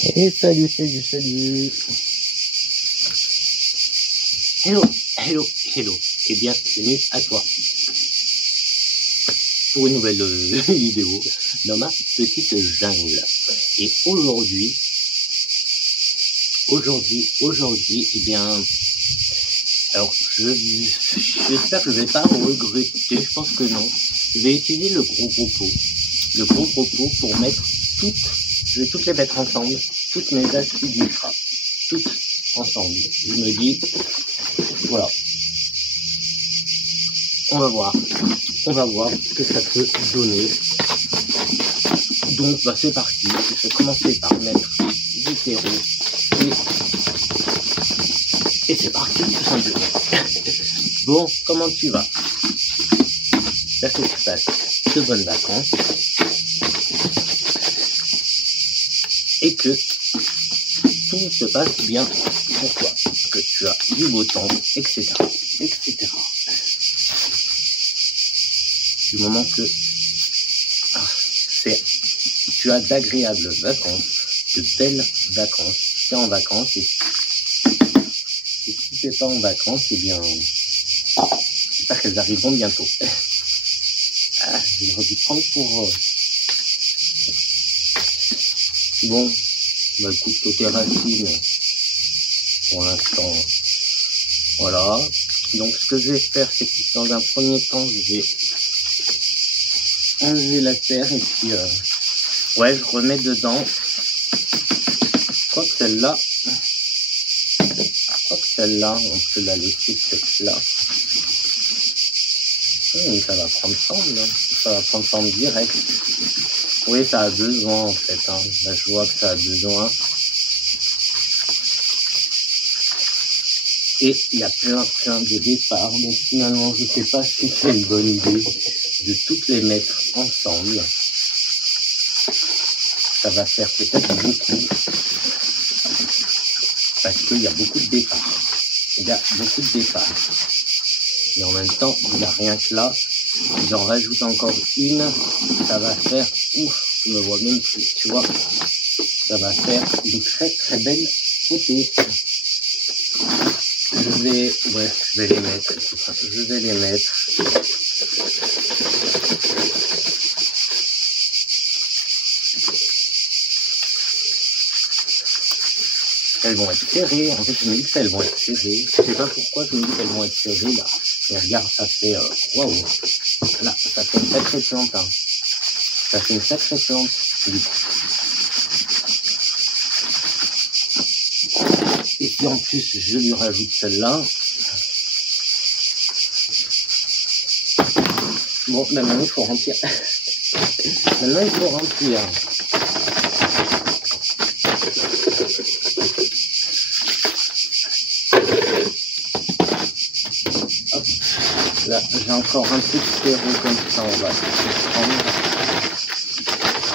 Et salut. Hello. Et bienvenue à toi pour une nouvelle vidéo dans ma petite jungle. Et aujourd'hui, eh bien, alors j'espère que je vais pas regretter, je pense que non. Je vais utiliser le gros pot pour mettre je vais toutes les mettre ensemble, toutes mes astuces d'ultra, toutes ensemble. Je me dis, voilà, on va voir ce que ça peut donner. Donc c'est parti, je vais commencer par mettre du terreau et c'est parti tout simplement. Bon, comment tu vas? J'espère que tu passes de bonnes vacances et que tout se passe bien pour toi, que tu as du beau temps, etc. Du moment que tu as d'agréables vacances, de belles vacances, tu es en vacances et si tu n'es pas en vacances, eh bien, j'espère qu'elles arriveront bientôt. J'aurais dû prendre pour... Bon, écoute, côté racines, pour l'instant, voilà. Donc ce que je vais faire, c'est que dans un premier temps, je vais enlever la terre et puis, je remets dedans. Je crois que celle-là, on peut la laisser peut-être là. Ça va prendre forme, hein. Ça va prendre forme direct. Oui, ça a besoin en fait, hein. Là, je vois que ça a besoin. Et il y a plein de départs. Donc finalement, je ne sais pas si c'est une bonne idée de toutes les mettre ensemble. Ça va faire peut-être beaucoup. Parce qu'il y a beaucoup de départs. Mais en même temps, il n'y a rien que là. J'en rajoute encore une. Ça va faire, je me vois même plus, tu vois. Ça va faire une très belle potée. Je vais les mettre. Elles vont être serrées. En fait, je me dis qu'elles vont être serrées. Je sais pas pourquoi je me dis qu'elles vont être serrées là. Et regarde, ça fait waouh. Là, ça fait une sacrée plante. Hein. Ça fait une sacrée plante. Et puis en plus, je lui rajoute celle-là. Bon, maintenant il faut remplir. Hop. Là, j'ai encore un peu de terreau comme ça, on va prendre.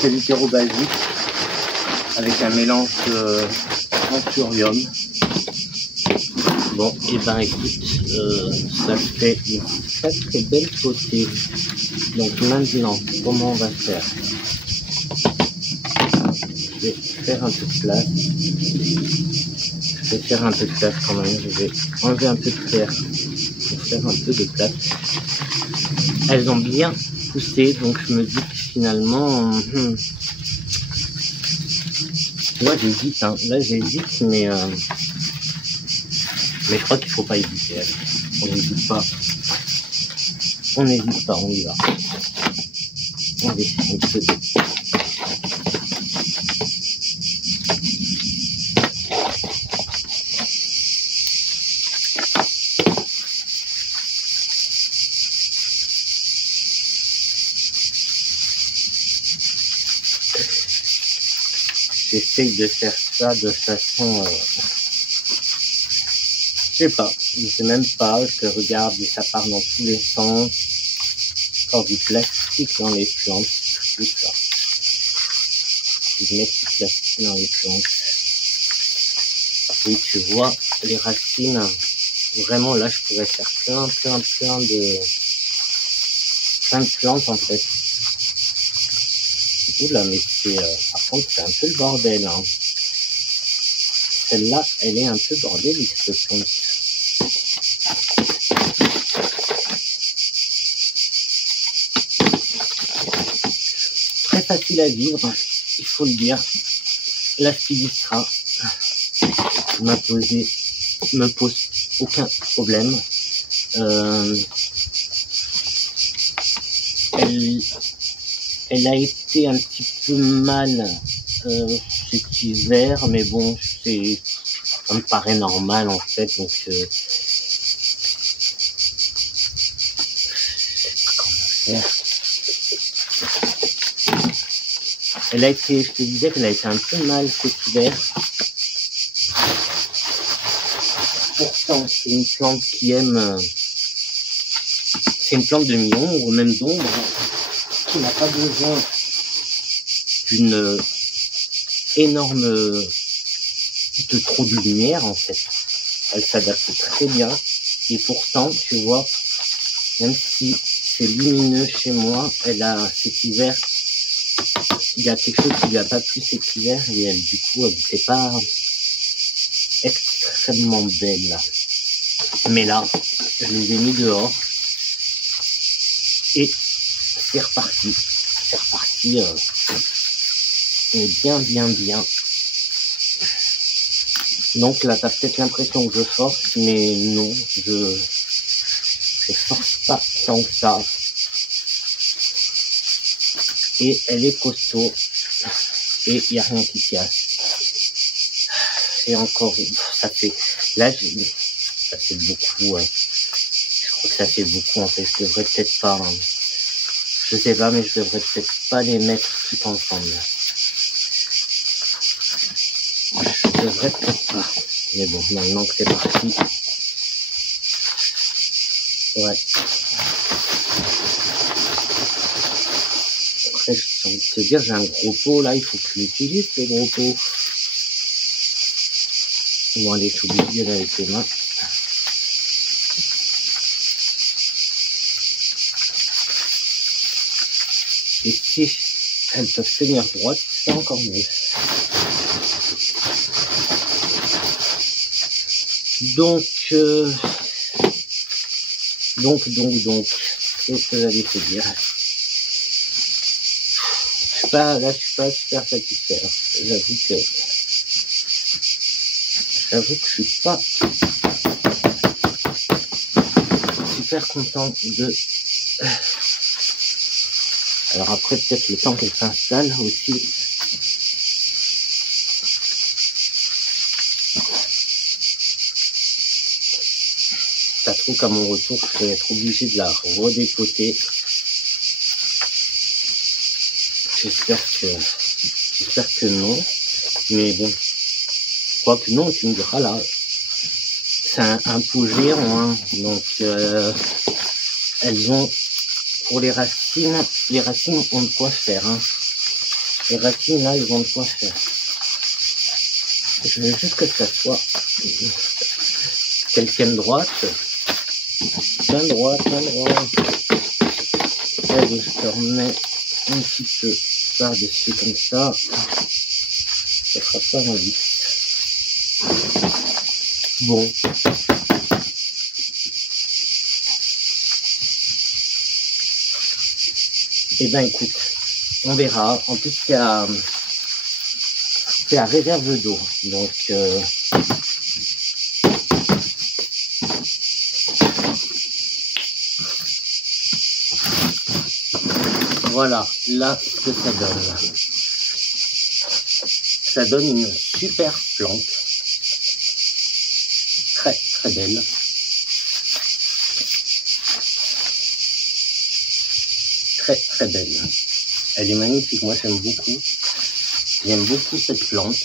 C'est du terreau basique avec un mélange anthurium. Bon, et ben écoute, ça fait une très belle potée. Donc maintenant, comment on va faire? Je vais faire un peu de place. Quand même. Je vais enlever un peu de terre pour faire un peu de place. Elles ont bien poussé, donc je me dis que finalement... Moi j'hésite, hein. Là j'hésite, mais je crois qu'il faut pas hésiter. On n'hésite pas, on y va. Allez, un peu de... J'essaye de faire ça de façon... je sais même pas, je regarde, ça part dans tous les sens. Encore du plastique dans les plantes, tout ça. Je vais mettre du plastique dans les plantes. Et tu vois, les racines, vraiment là je pourrais faire plein de plantes en fait. Oula, mais c'est par contre c'est un peu le bordel, hein. celle-là, elle est un peu bordélique, cette plante. Très facile à vivre, il faut le dire. La Spidistra me pose aucun problème. Elle a été un petit peu mal cet hiver, mais bon, ça me paraît normal en fait, donc je sais pas comment faire. Je te disais qu'elle a été un peu mal cet hiver. Pourtant, c'est une plante qui aime, c'est une plante de mi-ombre, même d'ombre, qui n'a pas besoin d'une énorme de trop de lumière en fait. Elle s'adapte très bien et pourtant tu vois, même si c'est lumineux chez moi, elle a cet hiver, il y a quelque chose qui lui a pas plu cet hiver et elle du coup elle n'était pas extrêmement belle. Mais là, je les ai mis dehors et c'est reparti. C'est reparti. Bien. Donc là, t'as peut-être l'impression que je force, mais non, je force pas tant que ça. Et elle est costaud, et il n'y a rien qui casse. Et encore, ça fait beaucoup, ouais. Je crois que ça fait beaucoup, en fait. Je devrais peut-être pas, je sais pas, mais je devrais peut-être pas les mettre tout ensemble. Je devrais peut-être pas. Mais bon, maintenant que c'est parti. Ouais. Après, j'ai envie de te dire, j'ai un gros pot là, il faut que je l'utilise, ce gros pot. Bon, allez, tout oublié avec les mains. Et si elles peuvent tenir droite, c'est encore mieux. Donc, qu'est-ce que j'allais te dire? Je suis pas super satisfait. J'avoue que je suis pas super content de. Alors après, peut-être le temps qu'elle s'installe aussi. Ça se trouve qu'à mon retour, je vais être obligé de la redépoter. J'espère que non. Mais bon, quoi que non, tu me diras là. C'est un pot géant, hein. Donc elles ont, pour les racines ont de quoi faire, hein. Les racines là, elles ont de quoi faire. Je veux juste que ça soit qu'elle tienne droite. Tiens droit. Allez, je te remets un petit peu par-dessus comme ça. Ça fera pas mal vite. Bon. Eh ben écoute, on verra. En plus c'est à réserve d'eau. Donc voilà, là ce que ça donne. Ça donne une super plante. Très très belle. Très très belle. Elle est magnifique, moi j'aime beaucoup. J'aime beaucoup cette plante.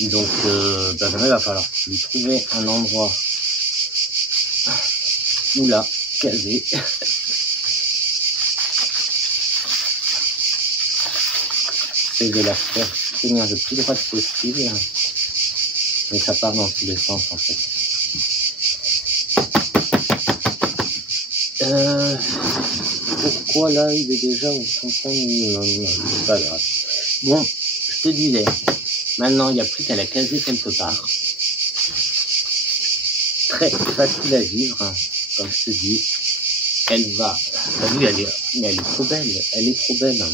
Donc il va falloir lui trouver un endroit où la caser. Et de la faire tenir le plus droite possible. Mais ça part dans tous les sens en fait. Pourquoi là il est déjà au 500 minimum? C'est pas grave. Bon, je te disais, Maintenant, il n'y a plus qu'à la caser quelque part. Très facile à vivre, hein, comme je te dis. Elle va. T'as vu, mais elle est trop belle. Elle est trop belle. Hein.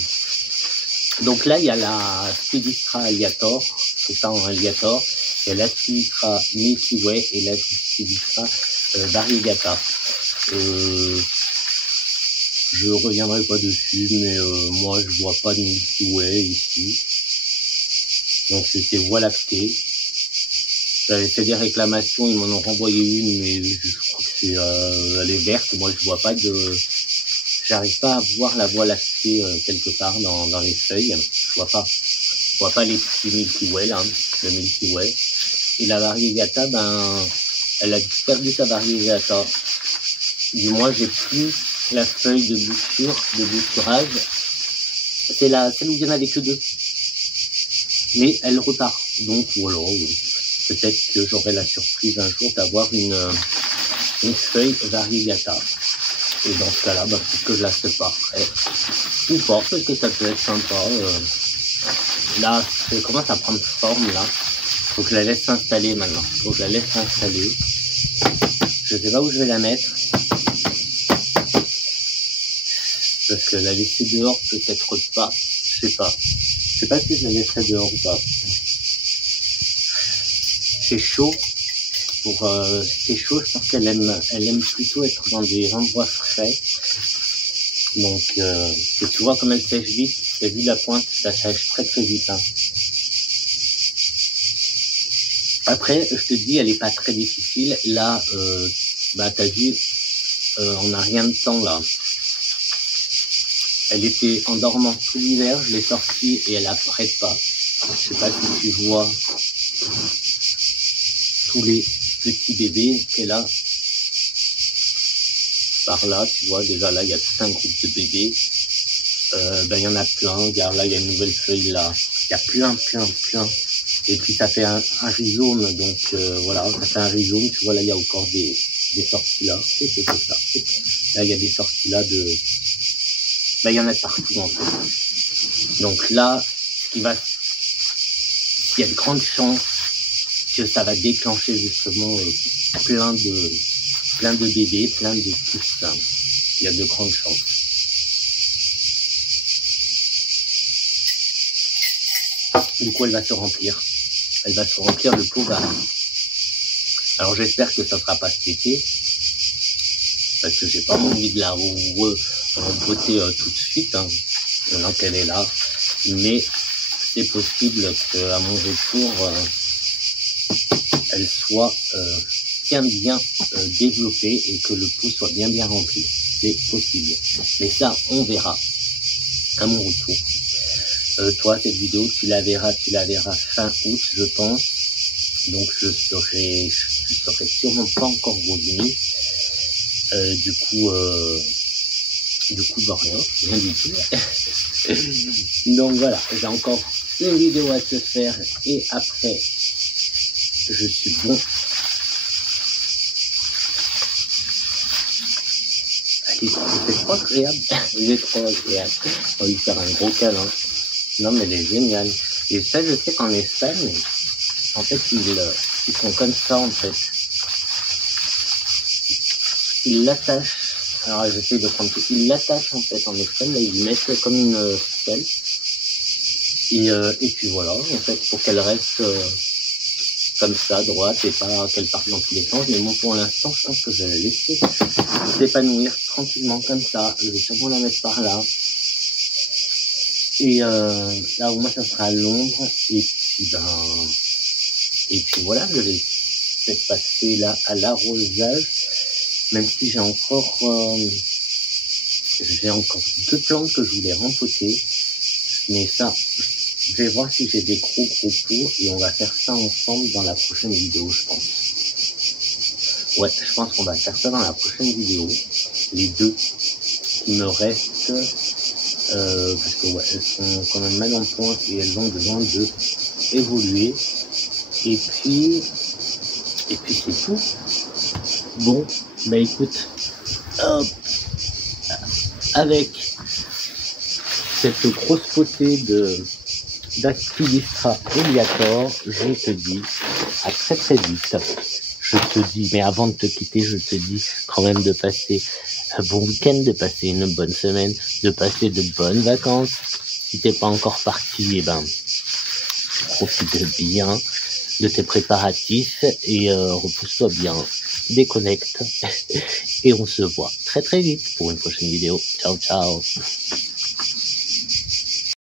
Donc là, il y a la Spedistra Alligator. C'est ça en Alligator. Il y a la Spedistra Milky Way et la Spedistra Variegata. Je reviendrai pas dessus, mais moi, je vois pas de Milky Way ici. Donc c'était Voie lactée. J'avais fait des réclamations, ils m'en ont renvoyé une, mais je crois que c'est elle est verte. Moi je vois pas de, j'arrive pas à voir la Voie lactée quelque part dans les feuilles. Je vois pas les petits Milky Way là, le Milky Way. Et la Variegata, ben elle a perdu sa Variegata. Du moins j'ai plus la feuille de bouturage. C'est celle où il y en avait que 2. Mais elle repart. Donc voilà, peut-être que j'aurai la surprise un jour d'avoir une feuille Variegata. Et dans ce cas-là, bah, peut-être que je la séparerai. Ou pas, parce que ça peut être sympa. Là, ça commence à prendre forme, là. Faut que je la laisse s'installer maintenant. Faut que je la laisse s'installer. Je sais pas où je vais la mettre. Parce que la laisser dehors, peut-être pas. Je sais pas. Je sais pas si je la laisserai dehors ou pas. C'est chaud. C'est chaud, je pense qu'elle aime plutôt être dans des endroits frais. Donc, que tu vois comme elle sèche vite. T'as vu la pointe, ça sèche très très vite. Hein. Après, je te dis, elle est pas très difficile. Là, bah t'as vu, on n'a rien de temps là. Elle était en dormant tout l'hiver, je l'ai sortie et elle apprête pas. Je sais pas si tu vois tous les petits bébés qu'elle a. Par là, tu vois, déjà là, il y a tout un groupe de bébés. Ben, il y en a plein. Regarde, là, il y a une nouvelle feuille là. Il y a plein. Et puis, ça fait un rhizome. Donc, voilà, ça fait un rhizome. Tu vois, là, il y a encore des sorties là. Et c'est ça. Là, il y a des sorties là de... Ben, il y en a partout, en fait. Donc là, il y a de grandes chances que ça va déclencher justement plein de bébés, plein de poussins. Il y a de grandes chances. Du coup, elle va se remplir. Elle va se remplir, le pot va... Alors j'espère que ça ne sera pas cet été, parce que j'ai pas envie de la rebotter tout de suite, hein, maintenant qu'elle est là. Mais c'est possible qu'à mon retour, elle soit bien développée et que le pot soit bien rempli. C'est possible. Mais ça, on verra à mon retour. Toi, cette vidéo, tu la verras fin août, je pense. Donc, je serai sûrement pas encore revenu. Du coup, bah rien du tout. Donc voilà, j'ai encore une vidéo à te faire et après, je suis bon. C'est trop agréable. Il est trop agréable. On va lui faire un gros câlin. Non mais elle est géniale. Et ça, je sais qu'en Espagne, en fait, ils sont comme ça en fait. Ils l'attachent. Alors j'essaie de prendre tout. Ils l'attachent en fait en Espagne. Là, ils mettent comme une ficelle. Et puis voilà, en fait, pour qu'elle reste comme ça, droite, et pas qu'elle parte dans tous les sens. Mais bon, pour l'instant, je pense que je vais la laisser s'épanouir tranquillement comme ça. Je vais sûrement la mettre par là. Et là, au moins, ça sera à l'ombre. Et puis voilà, je vais peut-être passer là à l'arrosage. Même si j'ai encore 2 plantes que je voulais rempoter. Mais ça, je vais voir si j'ai des gros pots et on va faire ça ensemble dans la prochaine vidéo, je pense. Ouais, je pense qu'on va faire ça dans la prochaine vidéo. Les 2 qui me restent, parce que ouais, elles sont quand même mal en point et elles ont besoin de évoluer. Et puis c'est tout. Bon, bah écoute, hop, avec cette grosse potée de d'Astilistra Eliator, je te dis à très très vite. Je te dis, mais avant de te quitter, je te dis quand même de passer un bon week-end, de passer une bonne semaine, de passer de bonnes vacances. Si t'es pas encore parti, profite bien de tes préparatifs et repousse-toi bien, déconnecte et on se voit très très vite pour une prochaine vidéo. Ciao ciao.